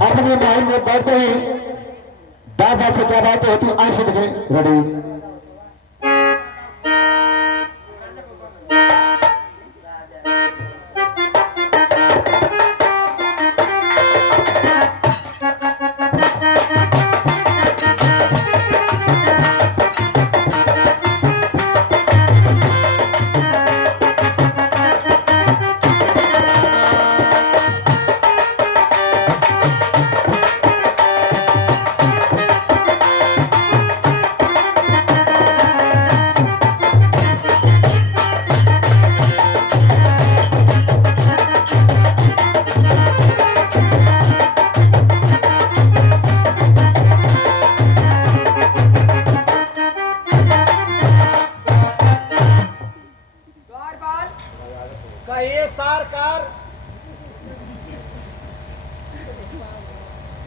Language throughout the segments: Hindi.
अपने माइंड में बढ़ते ही बात से क्या बात होती आंसू दिखे रेडी।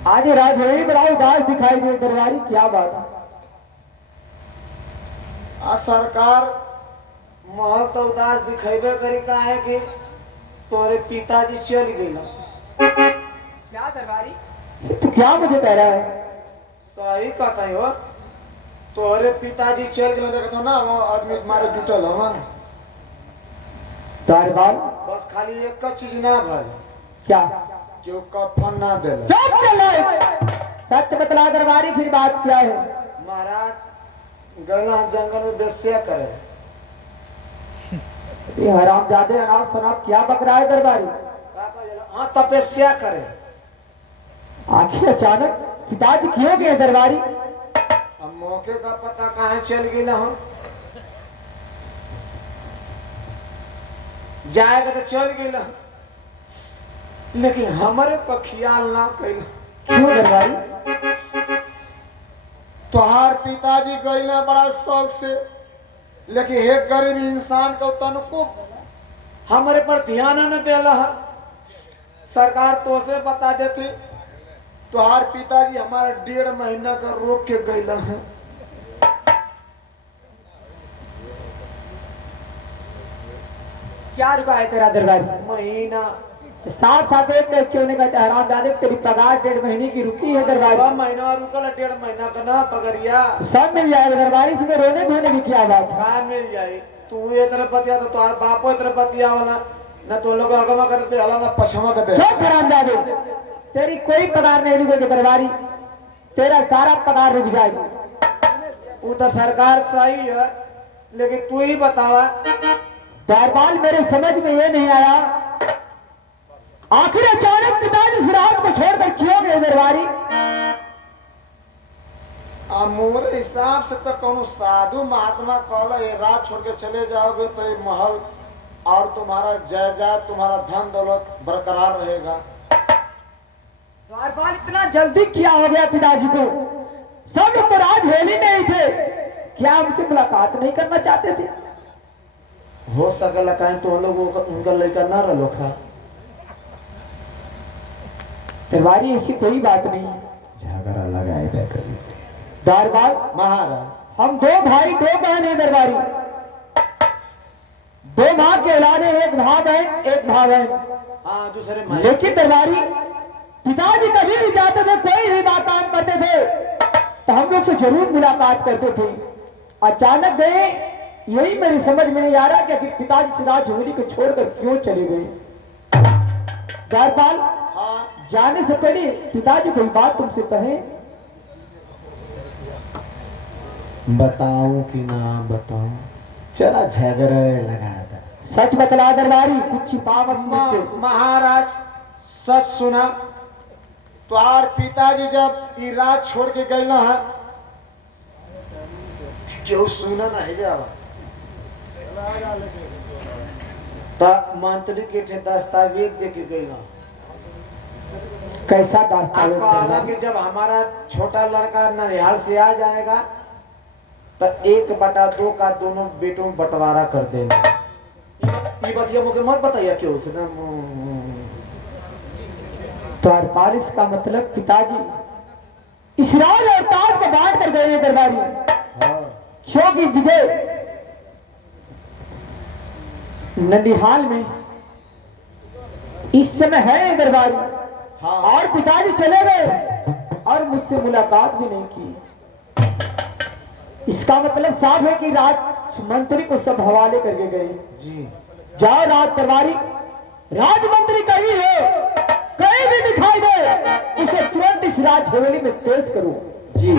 आज राजवरी बड़ा उदास दिखाई दे दरबारी, क्या बात है? आ सरकार महल तो उदास दिखेबे करी का है कि तोरे पिताजी चल गई। क्या दरबारी? तो क्या मुझे कह रहा है? सही कहता हो, तोरे पिताजी चल गए देखो ना, वो आदमी मारे जुटल हम दरबार बस खाली एक चीज ना भल क्या जो कफन ना दे। सच बतला दरबारी, फिर बात क्या है? महाराज गला जंगल में बेस्या करे। ये हरामजादे अनाप शनाप क्या बक रहा है दरबारी? हाँ तपस्या करे। आखिर अचानक पिताजी क्यों गए दरबारी? अब मौके का पता कहाँ चल गई ना हम जाएगा तो चल गई ना, लेकिन हमारे पर ख्याल ना कैल। क्यों दरबारी? तुहार पिताजी गई ना बड़ा शौक से, लेकिन एक गरीब इंसान को तनको हमारे पर ध्यान न देला है। सरकार तो से बता देती, तुहार पिताजी हमारा 1.5 महीना का रोक के गईला है। क्या रुका है तेरा दरबारी? महीना साथ साथ एक क्यों नहीं कहते? हरामजादे तेरी पगार 1.5 महीने की रुकी है दरबारी। 2 महीना रुकल, 1.5 महीना का ना पगड़िया सब मिल जाएगा दरबारी, इसमें रोने धोने की क्या बात है? कहाँ मिल जाए? तू ये तरफ बतिया तो तुम्हारे बापो ये तरफ बतिया वाला ना, तो लोग अगमा करते हला ना पछवा करते। चुप हरामजादे, तेरी कोई पगार नहीं रुकेगी दरबारी, तेरा सारा पगार रुक जाएगी। वो तो सरकार सही है, लेकिन तू ही बतावा। दरबार मेरे समझ में ये नहीं आया, आखिर अचानक पिताजी इस रात को छोड़कर क्यों गए दरबारी? मोरे हिसाब से तो कौन साधु महात्मा कहला ये रात छोड़ के चले जाओगे तो ये महल और तुम्हारा जायदाद तुम्हारा धन दौलत बरकरार रहेगा। दरबार इतना जल्दी क्या हो गया पिताजी को? सब लोग तो राज हेली नहीं थे, क्या हमसे मुलाकात नहीं करना चाहते थे? हो सकेला कहीं तो लोग उनका लड़का ना रहो खा। दरबारी ऐसी कोई बात नहीं, झगड़ा लगाए थे कभी। दरबार महाराज हम 2 भाई 2 बहन है दरबारी, 2 माँ के औलाद है, 1 भाव है 1 भाव है। हाँ दूसरे माँ। लेकिन दरबारी पिताजी कभी भी जाते थे, कोई भी बात काम करते थे तो हम लोग से जरूर मुलाकात करते थे। अचानक गए, यही मेरी समझ में नहीं आ रहा कि पिताजी सिराज होली को छोड़कर क्यों चले गए। दरबार हाँ जाने से पहले पिताजी कोई बात तुमसे कहे? बताऊं कि ना बताऊं? चला झगड़ा लगा था। सच बतला दरबारी, कुछ छिपा मत मुझसे। महाराज सच सुना, तुम्हार पिताजी जब ये रात छोड़ के गए ना है, क्यों सुना ना है जावा तो मंत्री के ठे दस्तावेज दे के गए ना। कैसा आपको आना दस्तावेज? कि जब हमारा छोटा लड़का ननिहाल से आ जाएगा तो 1/2 का दोनों बेटों में बंटवारा कर देना। ये बतिया मुझे मत बताइए क्यों से ना। तो अरपालिस का मतलब पिताजी इस राज और ताज को बांट कर गए हैं दरबारी। हाँ। क्योंकि विजय ननिहाल में इस समय है दरबारी, हाँ। और पिताजी चले गए और मुझसे मुलाकात भी नहीं की। इसका मतलब साफ है कि राज मंत्री को सब हवाले करके गए। जी जाओ राज दरबारी, राजमंत्री कहीं हो, कहीं भी दिखाई दे, उसे तुरंत इस राज हवेली में पेश करो। जी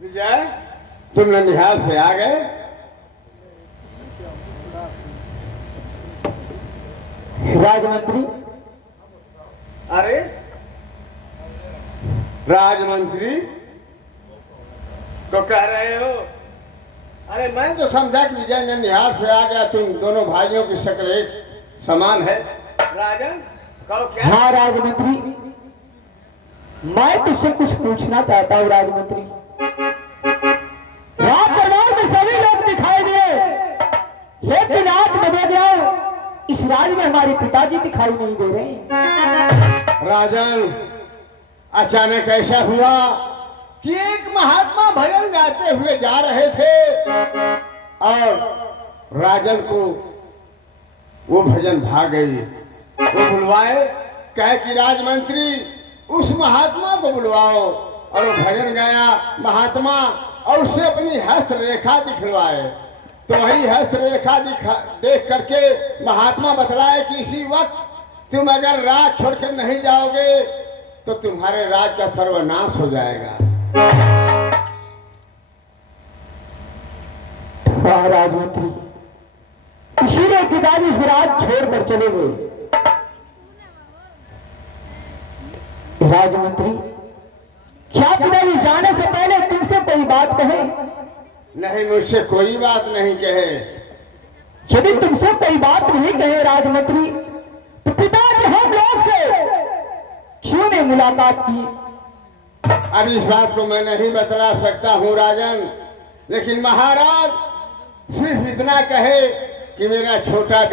विजय, तुम ननिहाल से आ गए? राजमंत्री, अरे राजमंत्री तो कह रहे हो? अरे मैं तो समझा कि विजय ननिहाल से आ गया, तुम दोनों भाइयों की शक्ल एक समान है। राजन कहो क्या? हाँ राजमंत्री, मैं तुझसे कुछ पूछना चाहता हूँ। राजमंत्री, राज दरबार में सभी लोग दिखाई दिए, लेकिन आज मैं देख रहा हूं इस राज में हमारे पिताजी दिखाई नहीं दे रहे। राजन, अचानक ऐसा हुआ कि एक महात्मा भजन गाते हुए जा रहे थे और राजन को वो भजन भाग गई। वो बुलवाए, कहे कि राजमंत्री उस महात्मा को बुलवाओ, और वो भजन गाया महात्मा, और उससे अपनी हस्त रेखा दिखलवाए। तो वही हस्त रेखा देख करके महात्मा बतलाए कि इसी वक्त तुम अगर राज छोड़कर नहीं जाओगे तो तुम्हारे राज का सर्वनाश हो जाएगा। हाँ राजमंत्री, इसीलिए पिताजी इस राज छोड़कर चले गए। राजमंत्री, क्या पिताजी जाने से पहले तुमसे कोई बात कहे? नहीं, मुझसे कोई बात नहीं कहे। यदि तुमसे कोई बात नहीं कहे राजमंत्री, तो पिताजी हम लोग से क्यों नहीं मुलाकात की? अब इस बात को मैं नहीं बतला सकता हूँ राजन, लेकिन महाराज सिर्फ इतना कहे कि मेरा छोटा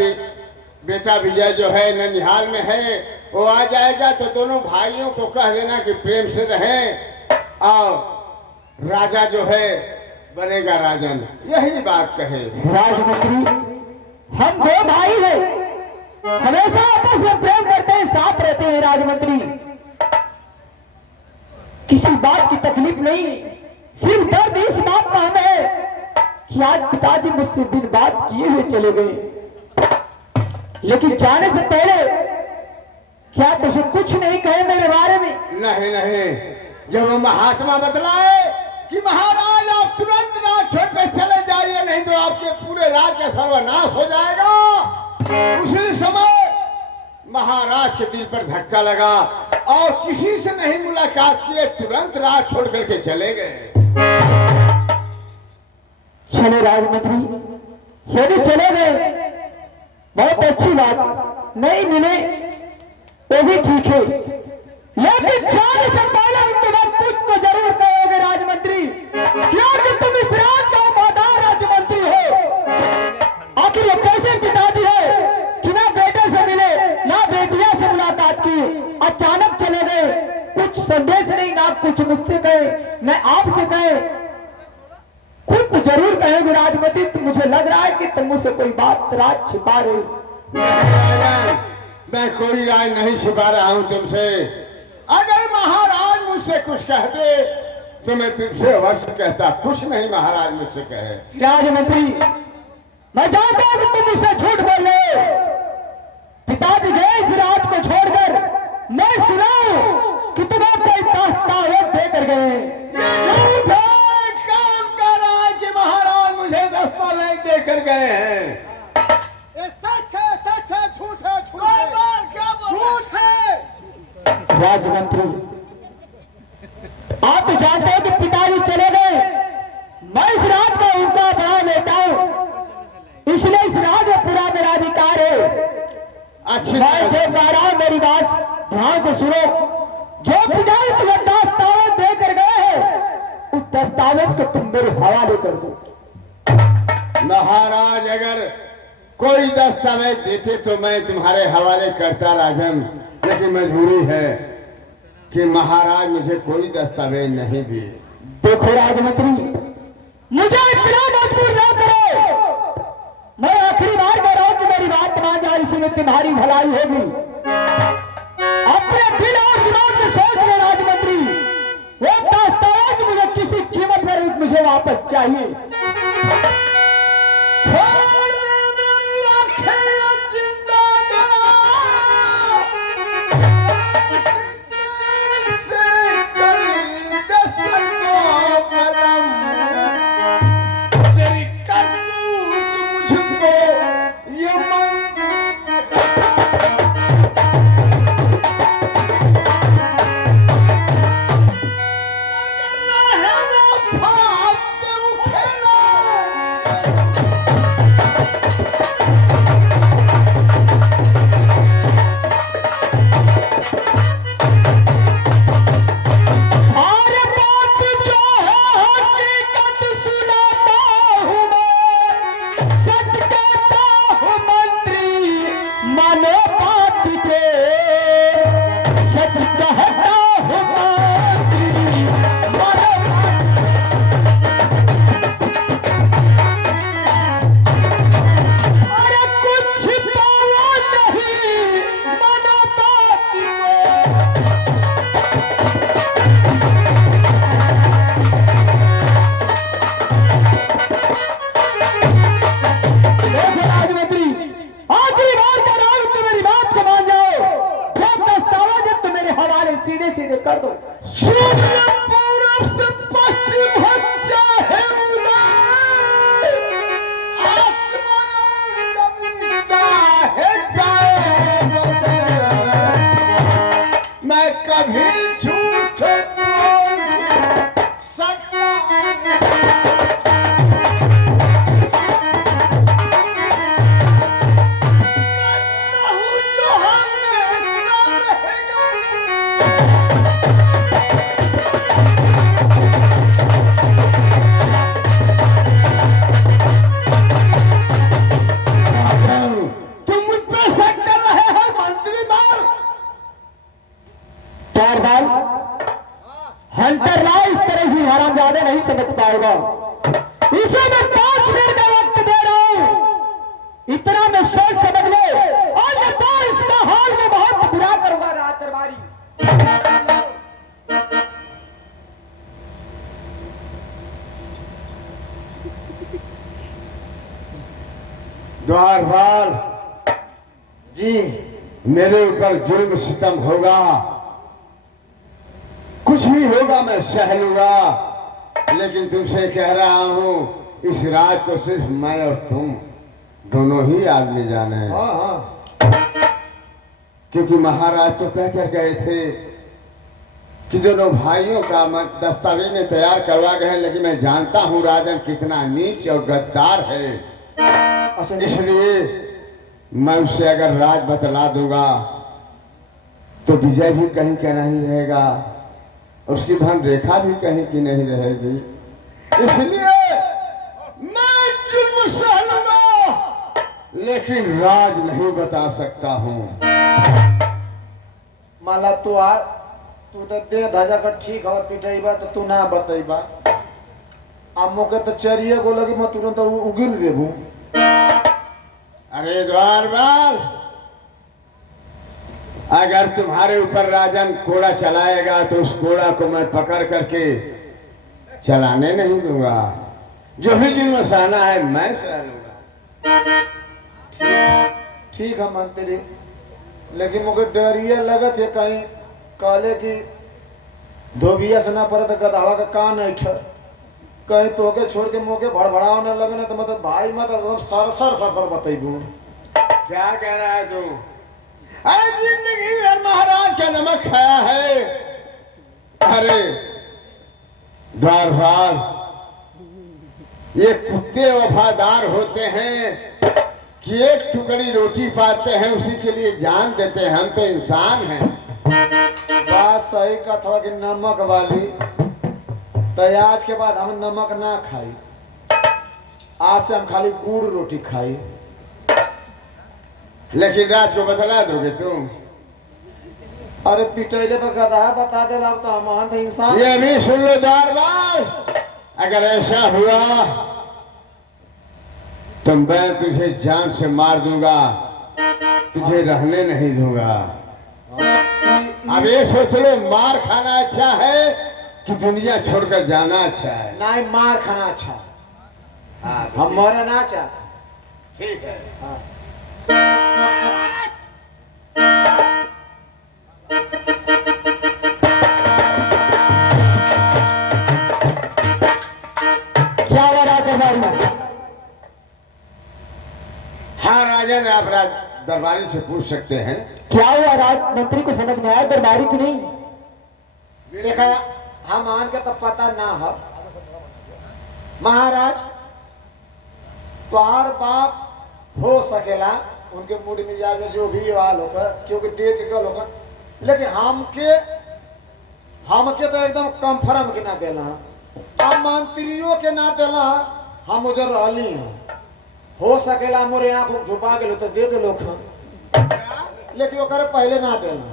बेटा विजय जो है ननिहाल में है, वो आ जाएगा तो दोनों भाइयों को कह देना कि प्रेम से रहें और राजा जो है बनेगा राजन। यही बात कहे। राजमंत्री, हम दो भाई हैं, हमेशा आपस में प्रेम करते हैं, साथ रहते हैं। राजमंत्री, किसी बात की तकलीफ नहीं, सिर्फ दर्द इस बात का हमें है कि आज पिताजी मुझसे बिन बात किए हुए चले गए। लेकिन जाने से पहले क्या तुझे कुछ नहीं कहे मेरे बारे में? नहीं नहीं, जब वो महात्मा बतलाए कि महाराज आप तुरंत राज छोड़ कर चले जाइए, नहीं तो आपके पूरे राज का सर्वनाश हो जाएगा, उसी समय महाराज के दिल पर धक्का लगा और किसी से नहीं मुलाकात किए, तुरंत राज छोड़ करके चले गए। चले राजमंत्री, यदि चले गए बहुत अच्छी बात, नहीं मिले वो भी ठीक है, लेकिन जाने से पहले उनके बाद कुछ तो जरूर कहोगे राजमंत्री, क्योंकि तुम इस राज का वफादार राजमंत्री हो। आखिर ये कैसे पिताजी है कि ना बेटे से मिले ना बेटिया से मुलाकात की, अचानक चले गए, कुछ संदेश नहीं, ना कुछ मुझसे कहे न आपसे कहे, खुद तो जरूर कहेंगे राजमंत्री। तो मुझे लग रहा है कि तुम मुझसे कोई बात राज छिपा रहे हो। मैं कोई राज नहीं छिपा रहा हूं तुमसे। अगर महाराज मुझसे कुछ कह दे तो मैं तुमसे अवश्य कहता, कुछ नहीं महाराज मुझसे कहे। राजमंत्री, मैं जानता हूं कि तुम मुझसे झूठ बोल रहे हो। पिताजी गए इस राज को छोड़कर, मैं सुना हूं कि तुम कोई दस्तावेज देकर गए। काम कर रहा है कि महाराज मुझे दस्तावेज देकर गए हैं। सच है, झूठ है, झूठ है। राजमंत्री, आप तो जानते हो कि पिताजी चले गए, मैं इस राज का उनका बड़ा बेटा हूं, इसलिए इस राज में पूरा मेरा अधिकार है। अच्छी मैं जो कह रहा हूं मेरी बात ध्यान से सुनो। जो पिताजी तुम्हें दस्तावेज देकर गए हैं, उस दस्तावेज को तुम मेरे हवाले कर दो। महाराज अगर कोई दस्तावेज देते तो मैं तुम्हारे हवाले करता राजन, लेकिन मजबूरी है कि महाराज मुझे कोई दस्तावेज नहीं दिए। देखो राजमंत्री, मुझे इतना मजबूर ना करो। मैं आखिरी बार कह रहा हूं कि मेरी बात मान जाए, इसी में तुम्हारी भलाई होगी। अपने दिल और दिमाग में सोच ले राजमंत्री, वो दस्तावेज मुझे किसी कीमत पर मुझे वापस चाहिए। सीधे सीधे कर दो। सूर्य पूरब से पश्चिम हो चाहे उदय, आसमान जमीन चाहे जाए बदल, मैं कभी झूठ बोल सकता हूं जो हमेशा रहेगा। तुम मुझ पे शक कर रहे हो मंत्री बाल? चार बाल हंटर ला, इस तरह से हरामजादे नहीं समझ पाएगा। इसे मैं 5 मिनट का वक्त दे रहा हूं, इतना मैं सोच समझ ले, और मैं तो इसका हाल में बहुत बुरा करूंगा राज दरबारी। द्वारपाल जी मेरे ऊपर जुल्म सितम होगा, कुछ भी होगा मैं सह लूंगा, लेकिन तुमसे कह रहा हूं इस राज को सिर्फ मैं और तुम दोनों ही आदमी जाने हैं। हाँ हाँ क्योंकि महाराज तो कह कर गए थे कि दोनों भाइयों का दस्तावेज में तैयार करवा गए हैं, लेकिन मैं जानता हूं राजन कितना नीच और गद्दार है, इसलिए मैं उससे अगर राज बतला दूंगा तो विजय भी कहीं का नहीं रहेगा, उसकी धन रेखा भी कहीं की नहीं रहेगी, इसलिए मैं जुल्म सह लूंगा, लेकिन राज नहीं बता सकता हूं। माला तू तो दे धजा कर ठीक है, पिटेबा तो तू ना बतेबा, आमो के तो चरिए गो लगी मैं तुरंत उगिल देबू। अरे द्वारपाल, अगर तुम्हारे ऊपर राजन कोड़ा चलाएगा तो उस कोड़ा को मैं पकड़ करके चलाने नहीं दूंगा, जो भी जुल्म सहना है मैं सह लूंगा। ठीक है मंत्री, लेकिन मुझे डरिए लगत है कहीं काले की धोबिया से ना पड़े तो गधावा का कान ऐठ कहीं तो के छोड़ के मुँह के भड़भड़ाने लगे ना, तो मतलब भाई मत एकदम सर सफर बतेबू। क्या कह रहा है तू? अरे जिंदगी भर महाराज के नमक खाया है। अरे द्वारपाल, ये कुत्ते वफादार होते हैं कि एक टुकड़ी रोटी पाते हैं उसी के लिए जान देते हैं। हम तो इंसान हैं। बात सही कथवा कि नमक वाली, तो आज के बाद हम नमक ना खाई। आज से हम खाली गुड़ रोटी खाई। लेकिन रात को बतला दोगे तुम? अरे पिटैले पर गधा बता दे रहा तो हम तो इंसान। ये भी सुन लो द्वारपाल, अगर ऐसा हुआ तो मैं तुझे जान से मार दूंगा, तुझे रहने नहीं दूंगा। अब ये सोच लो, मार खाना अच्छा है कि दुनिया छोड़कर जाना अच्छा है? नहीं, मार खाना अच्छा। हम मरना चाहते। ठीक है। क्या हुआ राज दरबारी? हाँ राजन, आप राज दरबारी से पूछ सकते हैं। क्या हुआ राज मंत्री को समझ में आया दरबारी की नहीं? देखा, हम आन के तो पता ना हो। महाराज, तोहार बाप हो सकेला, उनके मूड मिजाज में जो भी हाल होगा, क्योंकि देख के होगा, लेकिन हमके तो एकदम कंफर्म के ना देला। हम मंत्रियों के ना देला, हम उधर रहली हैं। हो सकेला मोरे आंख झुपा गेलो तो दे दे लोग, लेकिन ओकरे पहले ना देला।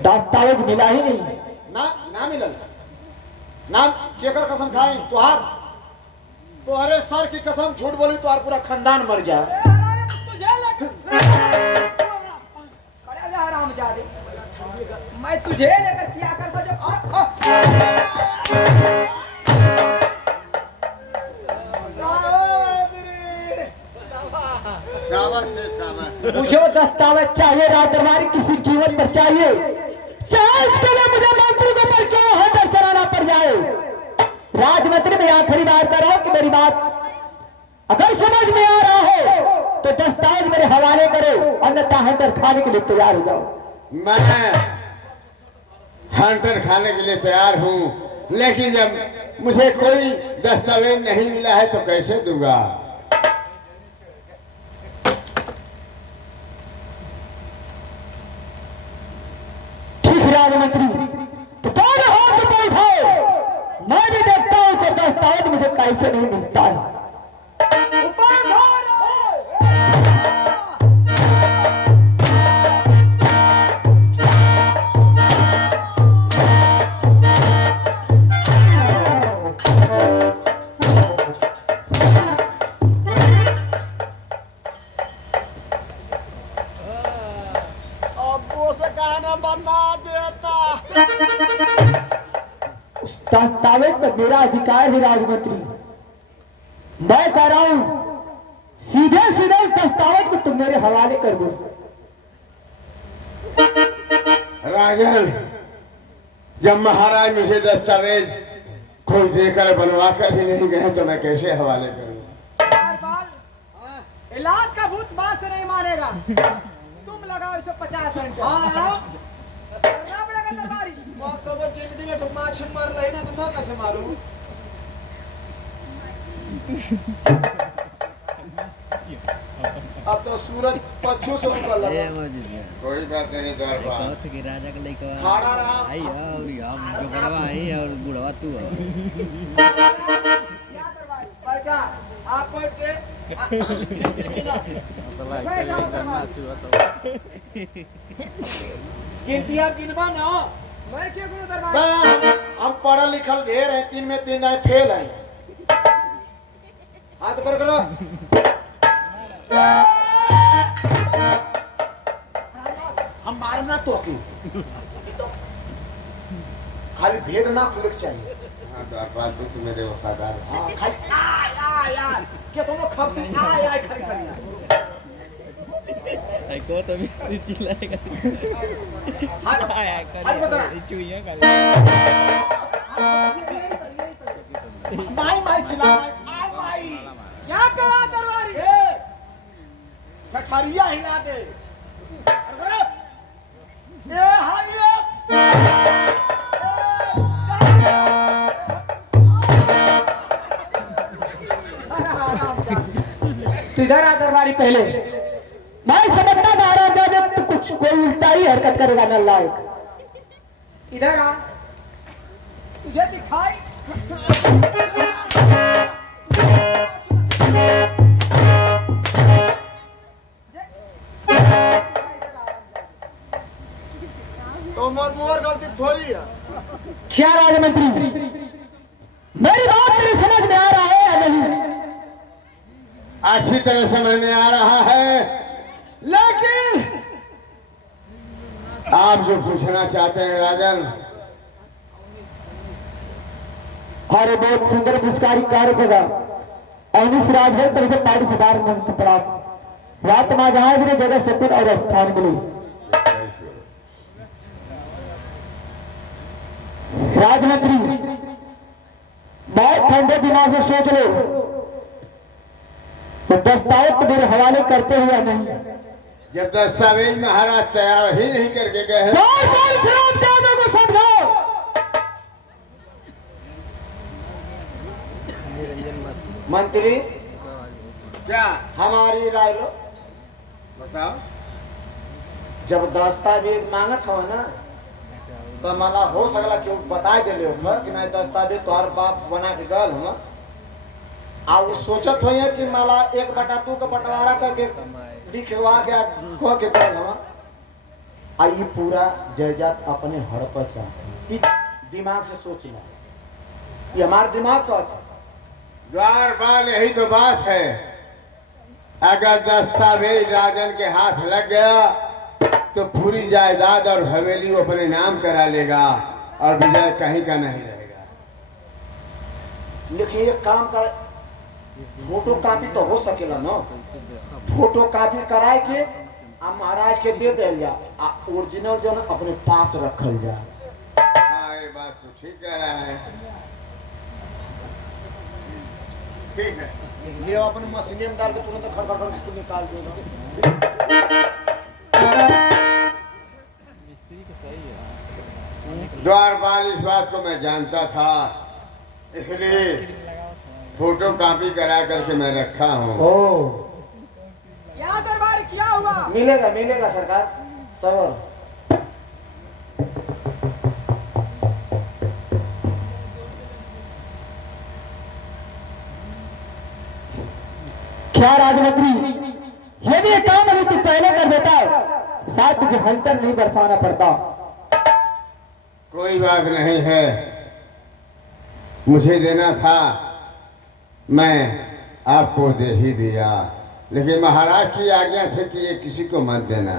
दस्तावेज मिला ही नहीं। ना मिलल। ना केकर कसम खाई? तोहरे सर की कसम झूठ बोली तो पूरा खानदान मर जाए। मैं तुझे लेकर क्या करता जो मुझे वो दस्तावेज चाहिए राज दरबारी, किसी कीमत पर चाहिए, चाहे इसके लिए मुझे मंत्री को पर क्यों हटर चलाना पड़ जाए। राजमंत्री में आखिरी बार कर रहा हूं कि मेरी बात अगर समझ में आ रहा हो तो दस्तावेज मेरे हवाले करो, अन्यथा हंटर खाने के लिए तैयार हो जाओ। मैं हंटर खाने के लिए तैयार हूँ, लेकिन जब मुझे कोई दस्तावेज नहीं मिला है तो कैसे दूंगा? ठीक है राजमंत्री, तो दोनों हाथ ऊपर उठाओ, मैं भी देखता हूं कि दस्तावेज मुझे कैसे नहीं मिलता है। दस्तावेज पर मेरा अधिकार है राजमंत्री। मैं कह रहा हूं सीधे सीधे उस दस्तावेज को तुम मेरे हवाले कर दो। राजन, जब महाराज मुझे दस्तावेज कोई देकर बनवा कर भी नहीं गए तो मैं कैसे हवाले करूं? इलाज का भूत बात से नहीं मानेगा। तुम लगाओ इसको 50 घंटे। करना पड़ेगा दरबारी। जिंदगी में तुम माछी मर रही ना, तो मैं कैसे मारूं? अब तो सूरज पश्चिम से निकल रहा है। कोई बात नहीं द्वारपाल। राजा के लेके खाड़ा रहा। आई और हम जो बड़वा आई और बुढ़वा तू हो। बेटा, आप बैठ के गिनतियां गिनवा ना। मैं क्यों करूं दरबारी? हम पढ़ा लिखल ढेर हैं, 3 में 3 आए फेल हैं। हाथ ऊपर करो। हम मारना तो की खाली भेद ना खुलक चाहिए। हाँ द्वारपाल, तू मेरे वफादार है। हाँ, खाली आय आय आय क्या तुम लोग खब से आय आय खाली करना। को तो भी चिल्लाएगा। हाथ बता। चुईया कर। माई माई चिल्ला माई माई। क्या करा दरबारी? कठरिया हिला दे। अरे, ये इधर आ दरबारी पहले। मैं समझता था राजा तो कुछ कोई उल्टा ही हरकत करेगा नालायक। इधर आ, तुझे दिखाई तो मोर गलती थोड़ी है। क्या राजमंत्री, मेरी बात मेरी समझ में आ रहा है या नहीं? अच्छी तरह समझ में आ रहा है, लेकिन आप जो पूछना चाहते हैं राजन, हमारे बहुत सुंदर पुरस्कारी कार्य होगा। अनिस राजभर तरफ से पार्टी सदार मंत्र प्राप्त रात माँ जहां भी जगह सकुन और स्थान मिली। राजमंत्री, बहुत ठंडे दिमाग से सोच लो, तो दस्तावेज तो मेरे हवाले करते हुए नहीं। जब दस्तावेज महाराज तैयार ही नहीं करके गए हैं, कौन शराब जाने को समझो। मंत्री क्या हमारी राय लो। बताओ। जब दस्तावेज मांगत हो ना तो मला हो सकला कि बता दिले हो कि मैं दस्तावेज तोहर बाप बना के गल हम आ उ सोचत हो कि मला 1/2 का बंटवारा करके लिखवा के कह के गल हम आ ये पूरा जायदाद अपने हड़प चाहते हैं। दिमाग से सोच ला, ये हमारा दिमाग का द्वार बाल यही तो बात है। अगर दस्तावेज राजन के हाथ लग गया तो पूरी जायदाद और हवेली वो अपने नाम करा लेगा और विजय कहीं का नहीं रहेगा। लेकिन एक काम कर, फोटो कॉपी तो हो सकेला ना, फोटो कॉपी कराए के आ महाराज के दे दिया जा, आ ओरिजिनल जो ना अपने पास रखल जा। हाँ, ये बात तो ठीक कह रहा है। ठीक है, ले अपने मशीने में डाल के तुरंत खड़खड़ कर निकाल दो। द्वारपाल इस बात को मैं जानता था, इसलिए फोटो कॉपी करा करके मैं रखा हूँ। ओ क्या दरबार क्या हुआ? मिलेगा मिलेगा सरकार सबर। क्या राजमंत्री, यदि ये काम अभी तू पहले कर देता शायद तुझे हंटर नहीं बरसाना पड़ता। कोई बात नहीं है, मुझे देना था, मैं आपको दे ही दिया, लेकिन महाराज की आज्ञा थी कि ये किसी को मत देना।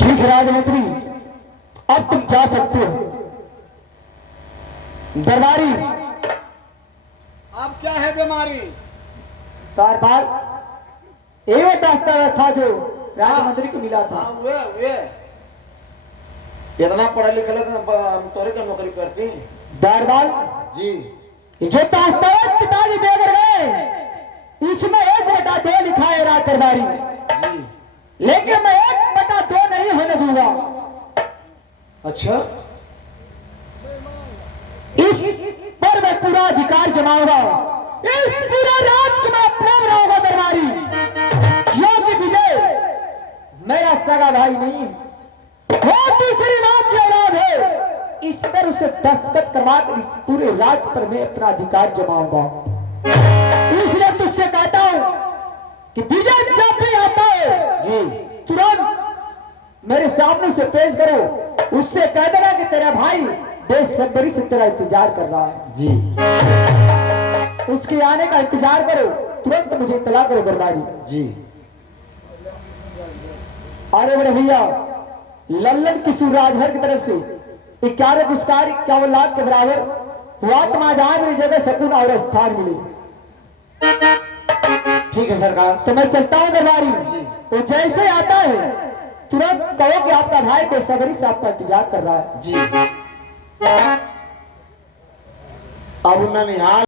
ठीक है राजमंत्री, अब तुम जा सकते हो। दरबारी अब क्या है बीमारी? दरबार ये दस्तावेज था जो राजमंत्री को मिला था। हाँ वे इतना पढ़ा लिखा हम तोरे का नौकरी करती। दरबार जी जो दस्तावेज पिताजी दे कर गए इसमें 1/2 लिखा है राज दरबारी, जी लेकिन मैं 1/2 नहीं होने दूंगा। अच्छा इस पर मैं पूरा अधिकार जमाऊंगा, इस पूरा राज को मैं अपना बनाऊंगा दरबारी। क्योंकि विजय मेरा सगा भाई नहीं, वो दूसरी मां की औलाद है। इस पर उसे दस्तखत करवा कर इस पूरे राज पर मैं अपना अधिकार जमाऊंगा। इसलिए तुझसे कहता हूं कि विजय जब भी आता है जी तुरंत मेरे सामने उसे पेश करो, उससे कह देना कि तेरा भाई बेसब्री से तेरा इंतजार कर रहा है। जी उसके आने का इंतजार करो, तुरंत मुझे इत्तला करो दरबारी। जी अरे बड़े भैया, लल्लन किशोर राजभर की तरफ से 11 पुरस्कार 51 लाख के बराबर हुआ। जहां मेरी जगह सकून और स्थान मिले। ठीक है सरकार। तो मैं चलता हूं दरबारी, तो जैसे आता है तुरंत कहो कि आपका भाई बेसब्री से आपका इंतजार कर रहा है। जी अब ननिहाल